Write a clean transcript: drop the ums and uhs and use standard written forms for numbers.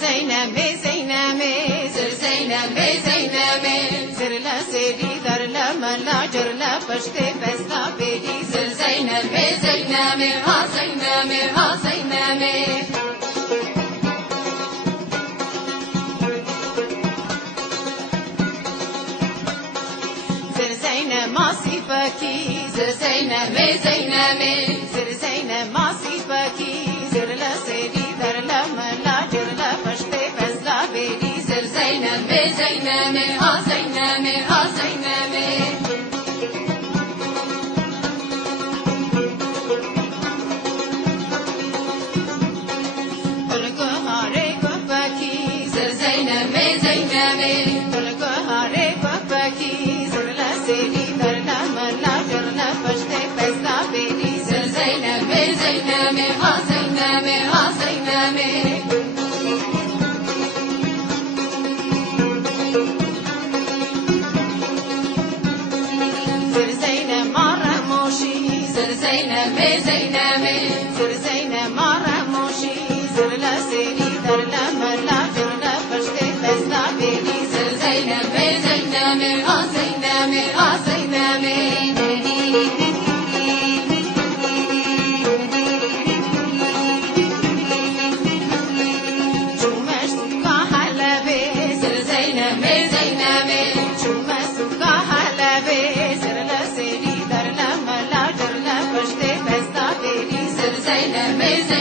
زینب زینب زر زینب زینب زر لسری در لملا جر لپشت بستا بیری زر زینب زینب ها زینب ها زینب زر زینب ماسی فکی زر زینب زینب زر زینب ماسی فکی زر لسری در لملا جر لپشت بستا بیری زر زینب زینب ها زینب ها زینب Amazing.